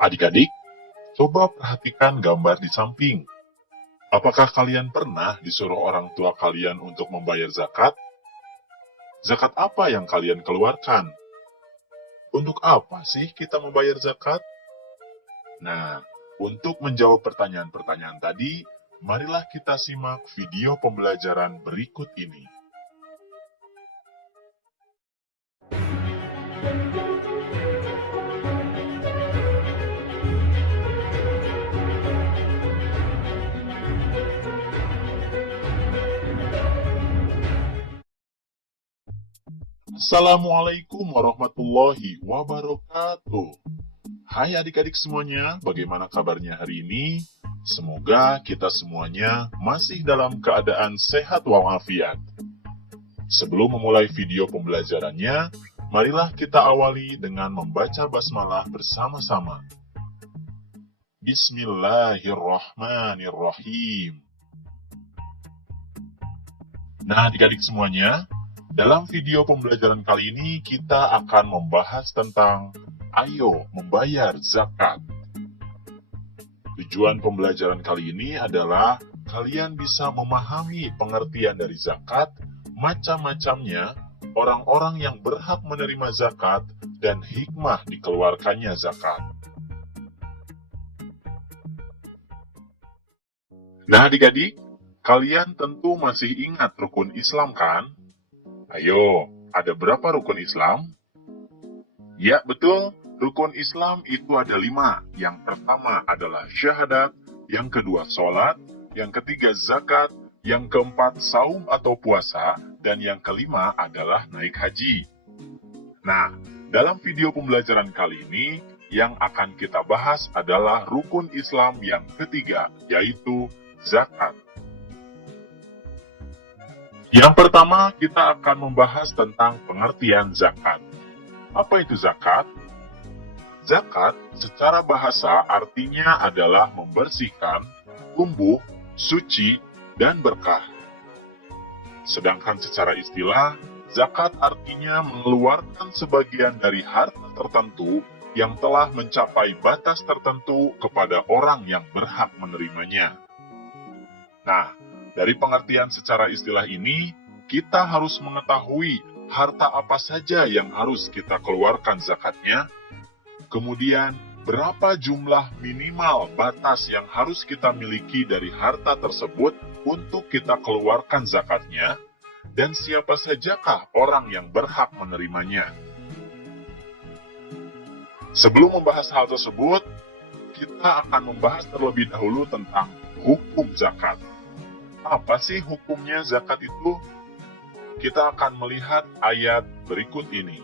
Adik-adik, coba perhatikan gambar di samping. Apakah kalian pernah disuruh orang tua kalian untuk membayar zakat? Zakat apa yang kalian keluarkan? Untuk apa sih kita membayar zakat? Nah, untuk menjawab pertanyaan-pertanyaan tadi, marilah kita simak video pembelajaran berikut ini. Assalamualaikum warahmatullahi wabarakatuh. Hai adik-adik semuanya, bagaimana kabarnya hari ini? Semoga kita semuanya masih dalam keadaan sehat walafiat. Sebelum memulai video pembelajarannya, marilah kita awali dengan membaca basmalah bersama-sama. Bismillahirrahmanirrahim. Nah, adik-adik semuanya, dalam video pembelajaran kali ini kita akan membahas tentang ayo membayar zakat. Tujuan pembelajaran kali ini adalah kalian bisa memahami pengertian dari zakat, macam-macamnya, orang-orang yang berhak menerima zakat, dan hikmah dikeluarkannya zakat. Nah adik-adik, kalian tentu masih ingat rukun Islam kan? Ayo, ada berapa rukun Islam? Ya, betul. Rukun Islam itu ada 5. Yang pertama adalah syahadat, yang kedua sholat, yang ketiga zakat, yang keempat saum atau puasa, dan yang kelima adalah naik haji. Nah, dalam video pembelajaran kali ini, yang akan kita bahas adalah rukun Islam yang ketiga, yaitu zakat. Yang pertama, kita akan membahas tentang pengertian zakat. Apa itu zakat? Zakat secara bahasa artinya adalah membersihkan, tumbuh, suci, dan berkah. Sedangkan secara istilah, zakat artinya mengeluarkan sebagian dari harta tertentu yang telah mencapai batas tertentu kepada orang yang berhak menerimanya. Nah, dari pengertian secara istilah ini, kita harus mengetahui harta apa saja yang harus kita keluarkan zakatnya, kemudian berapa jumlah minimal batas yang harus kita miliki dari harta tersebut untuk kita keluarkan zakatnya, dan siapa sajakah orang yang berhak menerimanya. Sebelum membahas hal tersebut, kita akan membahas terlebih dahulu tentang hukum zakat. Apa sih hukumnya zakat itu? Kita akan melihat ayat berikut ini.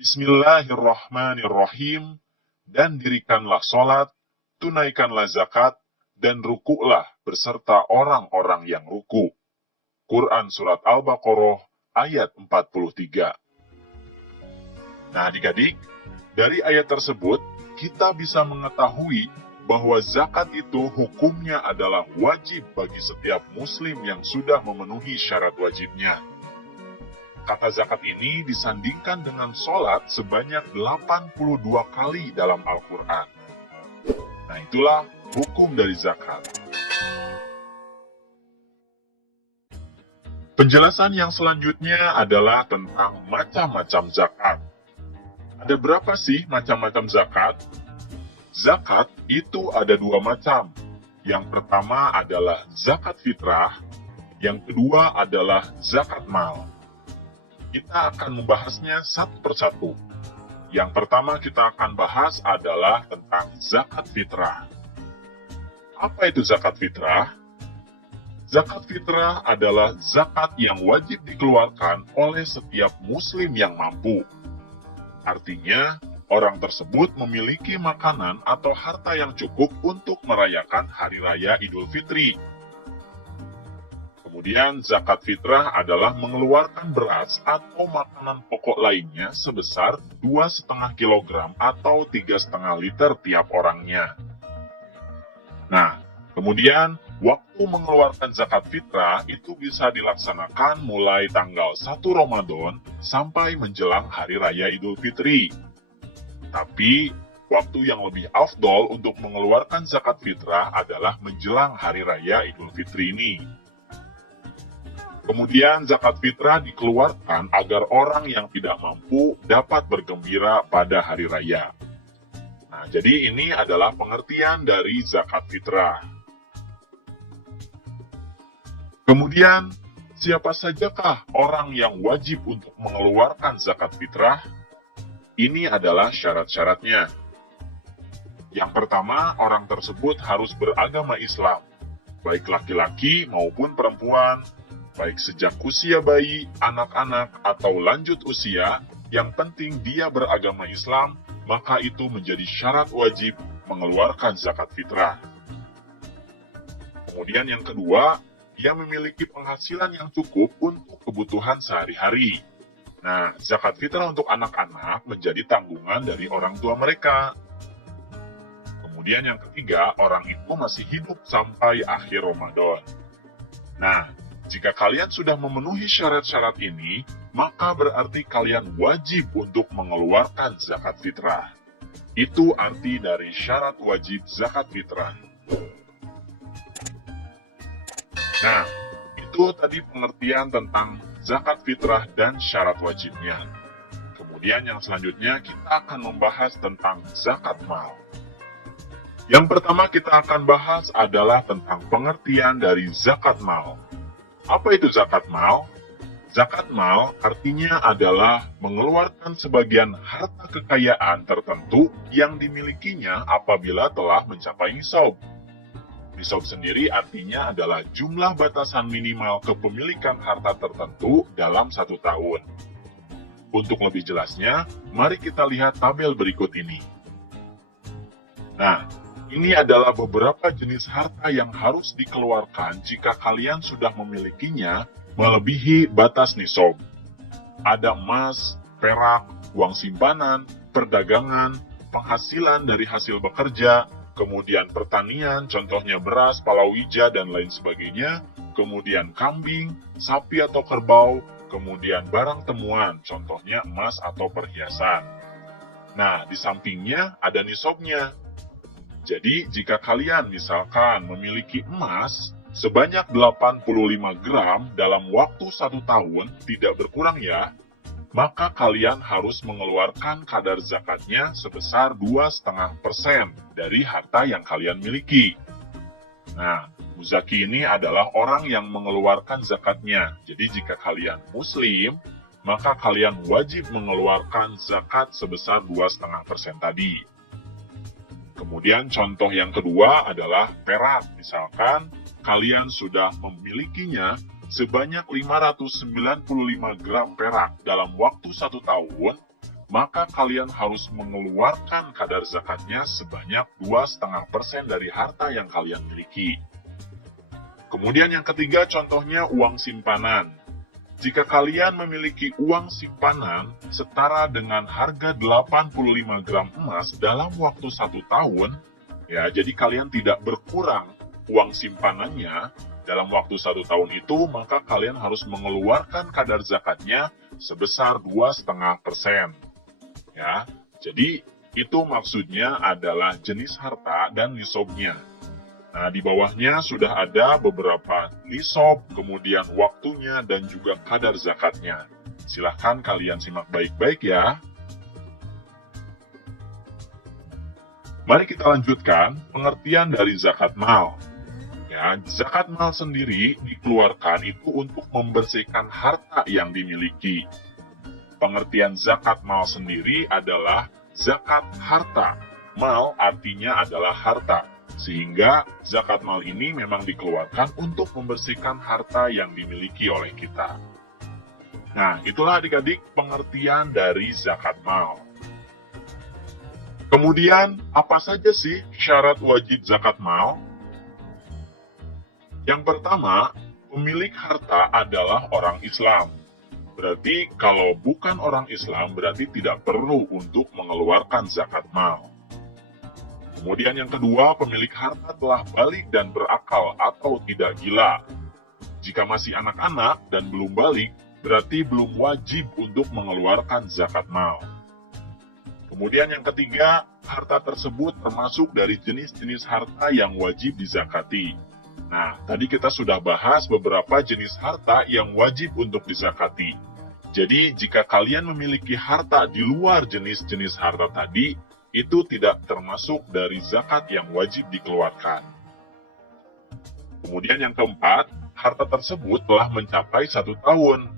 Bismillahirrahmanirrahim. Dan dirikanlah sholat, tunaikanlah zakat, dan rukuklah beserta orang-orang yang ruku. Quran Surat Al-Baqarah ayat 43. Nah adik-adik, dari ayat tersebut, kita bisa mengetahui bahwa zakat itu hukumnya adalah wajib bagi setiap muslim yang sudah memenuhi syarat wajibnya. Kata zakat ini disandingkan dengan sholat sebanyak 82 kali dalam Al-Quran. Nah itulah hukum dari zakat. Penjelasan yang selanjutnya adalah tentang macam-macam zakat. Ada berapa sih macam-macam zakat? Zakat itu ada 2 macam. Yang pertama adalah zakat fitrah, yang kedua adalah zakat mal. Kita akan membahasnya satu persatu. Yang pertama kita akan bahas adalah tentang zakat fitrah. Apa itu zakat fitrah? Zakat fitrah adalah zakat yang wajib dikeluarkan oleh setiap muslim yang mampu. Artinya, orang tersebut memiliki makanan atau harta yang cukup untuk merayakan Hari Raya Idul Fitri. Kemudian, zakat fitrah adalah mengeluarkan beras atau makanan pokok lainnya sebesar 2,5 kg atau 3,5 liter tiap orangnya. Nah, kemudian waktu mengeluarkan zakat fitrah itu bisa dilaksanakan mulai tanggal 1 Ramadan sampai menjelang Hari Raya Idul Fitri. Tapi, waktu yang lebih afdol untuk mengeluarkan zakat fitrah adalah menjelang Hari Raya Idul Fitri ini. Kemudian zakat fitrah dikeluarkan agar orang yang tidak mampu dapat bergembira pada Hari Raya. Nah, jadi ini adalah pengertian dari zakat fitrah. Kemudian, siapa sajakah orang yang wajib untuk mengeluarkan zakat fitrah? Ini adalah syarat-syaratnya. Yang pertama, orang tersebut harus beragama Islam, baik laki-laki maupun perempuan, baik sejak usia bayi, anak-anak, atau lanjut usia, yang penting dia beragama Islam, maka itu menjadi syarat wajib mengeluarkan zakat fitrah. Kemudian yang kedua, dia memiliki penghasilan yang cukup untuk kebutuhan sehari-hari. Nah, zakat fitrah untuk anak-anak menjadi tanggungan dari orang tua mereka. Kemudian yang ketiga, orang itu masih hidup sampai akhir Ramadan. Nah, jika kalian sudah memenuhi syarat-syarat ini, maka berarti kalian wajib untuk mengeluarkan zakat fitrah. Itu arti dari syarat wajib zakat fitrah. Nah, itu tadi pengertian tentang zakat fitrah dan syarat wajibnya. Kemudian yang selanjutnya kita akan membahas tentang zakat mal. Yang pertama kita akan bahas adalah tentang pengertian dari zakat mal. Apa itu zakat mal? Zakat mal artinya adalah mengeluarkan sebagian harta kekayaan tertentu yang dimilikinya apabila telah mencapai nisab. Nisab sendiri artinya adalah jumlah batasan minimal kepemilikan harta tertentu dalam 1 tahun. Untuk lebih jelasnya, mari kita lihat tabel berikut ini. Nah, ini adalah beberapa jenis harta yang harus dikeluarkan jika kalian sudah memilikinya melebihi batas nisab. Ada emas, perak, uang simpanan, perdagangan, penghasilan dari hasil bekerja, kemudian pertanian, contohnya beras, palawija, dan lain sebagainya, kemudian kambing, sapi atau kerbau, kemudian barang temuan, contohnya emas atau perhiasan. Nah, di sampingnya ada nisabnya. Jadi, jika kalian misalkan memiliki emas sebanyak 85 gram dalam waktu 1 tahun, tidak berkurang ya, maka kalian harus mengeluarkan kadar zakatnya sebesar 2,5% dari harta yang kalian miliki. Nah, muzaki ini adalah orang yang mengeluarkan zakatnya. Jadi jika kalian muslim, maka kalian wajib mengeluarkan zakat sebesar 2,5% tadi. Kemudian contoh yang kedua adalah perak. Misalkan kalian sudah memilikinya sebanyak 595 gram perak dalam waktu 1 tahun, maka kalian harus mengeluarkan kadar zakatnya sebanyak 2,5% dari harta yang kalian miliki. Kemudian yang ketiga contohnya uang simpanan. Jika kalian memiliki uang simpanan setara dengan harga 85 gram emas dalam waktu 1 tahun, ya jadi kalian tidak berkurang uang simpanannya dalam waktu 1 tahun itu, maka kalian harus mengeluarkan kadar zakatnya sebesar 2,5%. Ya, jadi itu maksudnya adalah jenis harta dan nisabnya. Nah, di bawahnya sudah ada beberapa nisab, kemudian waktunya, dan juga kadar zakatnya. Silahkan kalian simak baik-baik ya. Mari kita lanjutkan pengertian dari zakat mal. Ya, zakat mal sendiri dikeluarkan itu untuk membersihkan harta yang dimiliki. Pengertian zakat mal sendiri adalah zakat harta. Mal artinya adalah harta. Sehingga zakat mal ini memang dikeluarkan untuk membersihkan harta yang dimiliki oleh kita. Nah, itulah adik-adik pengertian dari zakat mal. Kemudian, apa saja sih syarat wajib zakat mal? Yang pertama, pemilik harta adalah orang Islam. Berarti kalau bukan orang Islam, berarti tidak perlu untuk mengeluarkan zakat mal. Kemudian yang kedua, pemilik harta telah balik dan berakal atau tidak gila. Jika masih anak-anak dan belum balik, berarti belum wajib untuk mengeluarkan zakat mal. Kemudian yang ketiga, harta tersebut termasuk dari jenis-jenis harta yang wajib dizakati. Nah, tadi kita sudah bahas beberapa jenis harta yang wajib untuk dizakati. Jadi, jika kalian memiliki harta di luar jenis-jenis harta tadi, itu tidak termasuk dari zakat yang wajib dikeluarkan. Kemudian yang keempat, harta tersebut telah mencapai 1 tahun.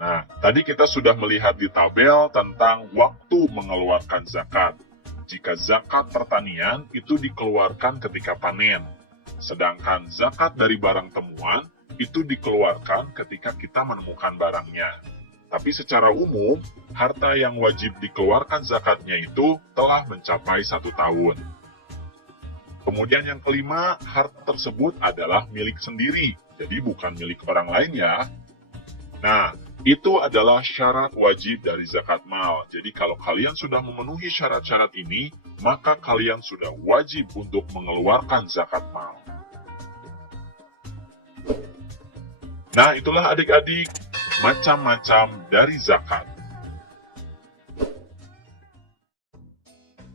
Nah, tadi kita sudah melihat di tabel tentang waktu mengeluarkan zakat. Jika zakat pertanian itu dikeluarkan ketika panen. Sedangkan zakat dari barang temuan itu dikeluarkan ketika kita menemukan barangnya. Tapi secara umum, harta yang wajib dikeluarkan zakatnya itu telah mencapai 1 tahun. Kemudian yang kelima, harta tersebut adalah milik sendiri, jadi bukan milik orang lain ya. Nah, itu adalah syarat wajib dari zakat mal. Jadi kalau kalian sudah memenuhi syarat-syarat ini, maka kalian sudah wajib untuk mengeluarkan zakat mal. Nah, itulah adik-adik, macam-macam dari zakat.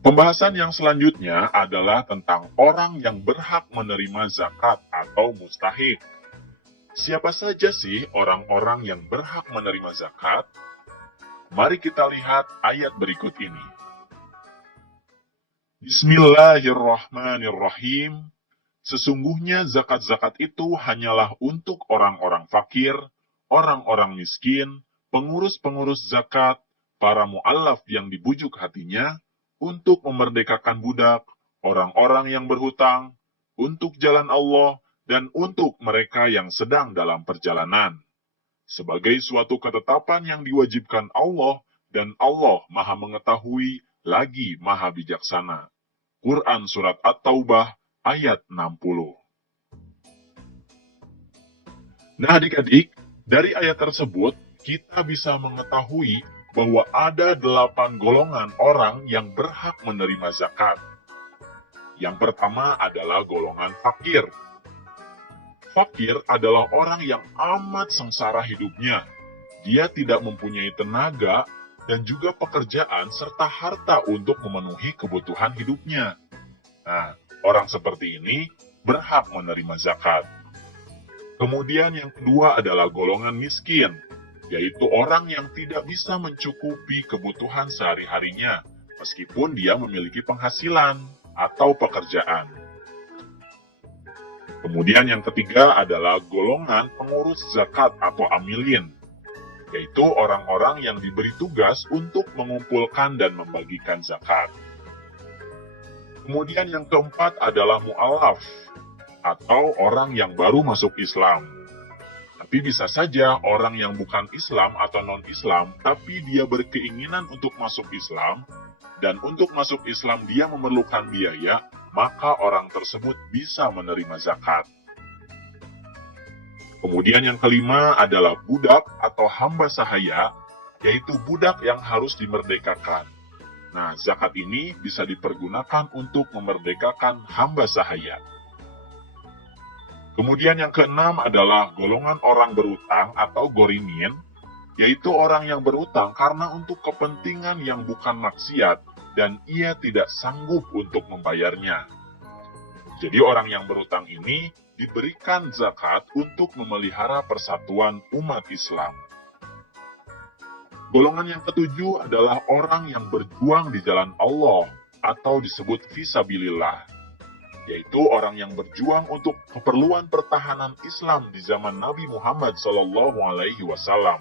Pembahasan yang selanjutnya adalah tentang orang yang berhak menerima zakat atau mustahik. Siapa saja sih orang-orang yang berhak menerima zakat? Mari kita lihat ayat berikut ini. Bismillahirrahmanirrahim. Sesungguhnya zakat-zakat itu hanyalah untuk orang-orang fakir, orang-orang miskin, pengurus-pengurus zakat, para mu'allaf yang dibujuk hatinya, untuk memerdekakan budak, orang-orang yang berhutang, untuk jalan Allah, dan untuk mereka yang sedang dalam perjalanan. Sebagai suatu ketetapan yang diwajibkan Allah, dan Allah Maha Mengetahui lagi Maha Bijaksana. Quran Surat At-Taubah ayat 60. Nah adik-adik, dari ayat tersebut, kita bisa mengetahui bahwa ada 8 golongan orang yang berhak menerima zakat. Yang pertama adalah golongan fakir. Fakir adalah orang yang amat sengsara hidupnya. Dia tidak mempunyai tenaga dan juga pekerjaan serta harta untuk memenuhi kebutuhan hidupnya. Nah, orang seperti ini berhak menerima zakat. Kemudian yang kedua adalah golongan miskin, yaitu orang yang tidak bisa mencukupi kebutuhan sehari-harinya, meskipun dia memiliki penghasilan atau pekerjaan. Kemudian yang ketiga adalah golongan pengurus zakat atau amilin, yaitu orang-orang yang diberi tugas untuk mengumpulkan dan membagikan zakat. Kemudian yang keempat adalah mu'alaf, atau orang yang baru masuk Islam. Tapi bisa saja orang yang bukan Islam atau non-Islam, tapi dia berkeinginan untuk masuk Islam, dan untuk masuk Islam dia memerlukan biaya, maka orang tersebut bisa menerima zakat. Kemudian yang kelima adalah budak atau hamba sahaya, yaitu budak yang harus dimerdekakan. Nah, zakat ini bisa dipergunakan untuk memerdekakan hamba sahaya. Kemudian yang keenam adalah golongan orang berutang atau gorimin, yaitu orang yang berutang karena untuk kepentingan yang bukan maksiat dan ia tidak sanggup untuk membayarnya. Jadi orang yang berutang ini diberikan zakat untuk memelihara persatuan umat Islam. Golongan yang ketujuh adalah orang yang berjuang di jalan Allah atau disebut fisabilillah, yaitu orang yang berjuang untuk keperluan pertahanan Islam di zaman Nabi Muhammad SAW.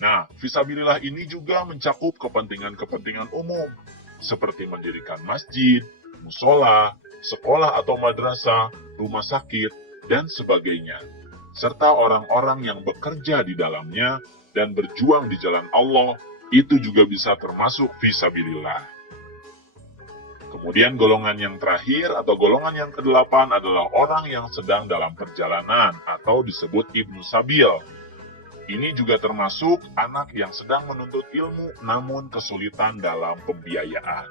Nah, fisabilillah ini juga mencakup kepentingan-kepentingan umum, seperti mendirikan masjid, musola, sekolah atau madrasah, rumah sakit, dan sebagainya, serta orang-orang yang bekerja di dalamnya dan berjuang di jalan Allah, itu juga bisa termasuk fisabilillah. Kemudian golongan yang terakhir atau golongan yang ke-8 adalah orang yang sedang dalam perjalanan atau disebut Ibnu Sabil. Ini juga termasuk anak yang sedang menuntut ilmu namun kesulitan dalam pembiayaan.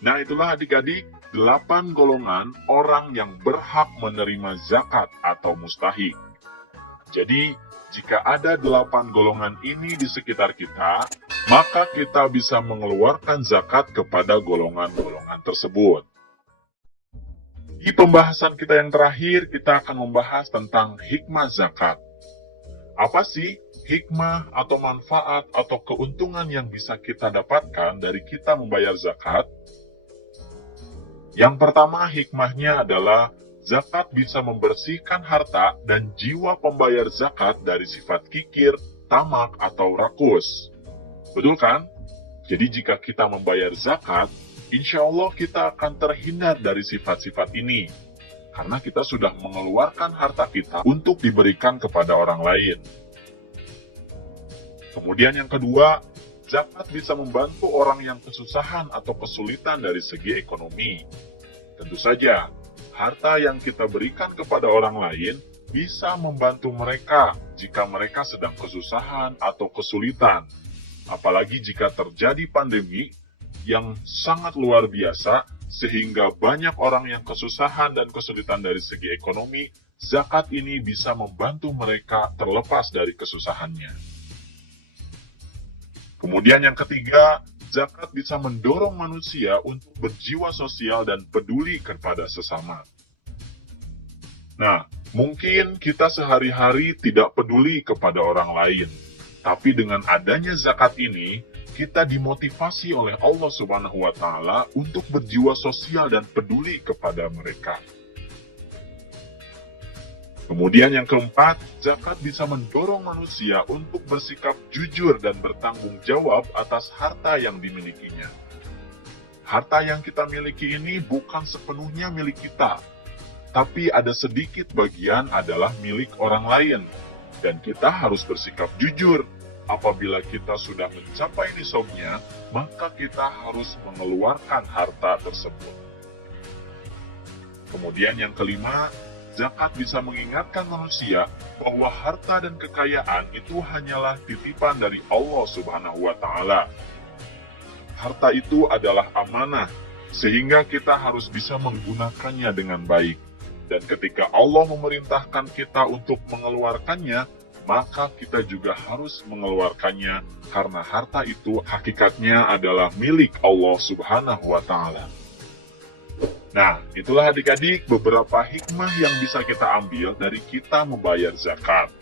Nah itulah adik-adik 8 golongan orang yang berhak menerima zakat atau mustahik. Jadi jika ada 8 golongan ini di sekitar kita, maka kita bisa mengeluarkan zakat kepada golongan-golongan tersebut. Di pembahasan kita yang terakhir, kita akan membahas tentang hikmah zakat. Apa sih hikmah atau manfaat atau keuntungan yang bisa kita dapatkan dari kita membayar zakat? Yang pertama, hikmahnya adalah zakat bisa membersihkan harta dan jiwa pembayar zakat dari sifat kikir, tamak, atau rakus. Betul kan? Jadi jika kita membayar zakat, insya Allah kita akan terhindar dari sifat-sifat ini. Karena kita sudah mengeluarkan harta kita untuk diberikan kepada orang lain. Kemudian yang kedua, zakat bisa membantu orang yang kesusahan atau kesulitan dari segi ekonomi. Tentu saja, harta yang kita berikan kepada orang lain bisa membantu mereka jika mereka sedang kesusahan atau kesulitan. Apalagi jika terjadi pandemi yang sangat luar biasa, sehingga banyak orang yang kesusahan dan kesulitan dari segi ekonomi, zakat ini bisa membantu mereka terlepas dari kesusahannya. Kemudian yang ketiga, zakat bisa mendorong manusia untuk berjiwa sosial dan peduli kepada sesama. Nah, mungkin kita sehari-hari tidak peduli kepada orang lain, tapi dengan adanya zakat ini, kita dimotivasi oleh Allah Subhanahu wa Ta'ala untuk berjiwa sosial dan peduli kepada mereka. Kemudian yang keempat, zakat bisa mendorong manusia untuk bersikap jujur dan bertanggung jawab atas harta yang dimilikinya. Harta yang kita miliki ini bukan sepenuhnya milik kita, tapi ada sedikit bagian adalah milik orang lain. Dan kita harus bersikap jujur. Apabila kita sudah mencapai nisabnya, maka kita harus mengeluarkan harta tersebut. Kemudian yang kelima, zakat bisa mengingatkan manusia bahwa harta dan kekayaan itu hanyalah titipan dari Allah Subhanahu wa Ta'ala. Harta itu adalah amanah, sehingga kita harus bisa menggunakannya dengan baik. Dan ketika Allah memerintahkan kita untuk mengeluarkannya, maka kita juga harus mengeluarkannya karena harta itu hakikatnya adalah milik Allah Subhanahu wa Ta'ala. Nah, itulah adik-adik beberapa hikmah yang bisa kita ambil dari kita membayar zakat.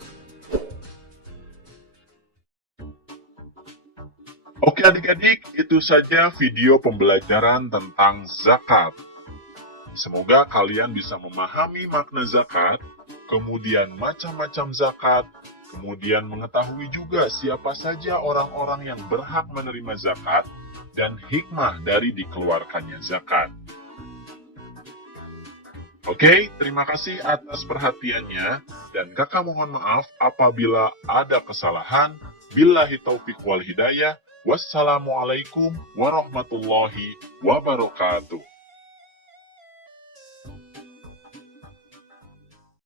Oke adik-adik, itu saja video pembelajaran tentang zakat. Semoga kalian bisa memahami makna zakat, kemudian macam-macam zakat, kemudian mengetahui juga siapa saja orang-orang yang berhak menerima zakat, dan hikmah dari dikeluarkannya zakat. Oke, terima kasih atas perhatiannya, dan kakak mohon maaf apabila ada kesalahan. Billahi taufiq wal hidayah. Wassalamualaikum warahmatullahi wabarakatuh.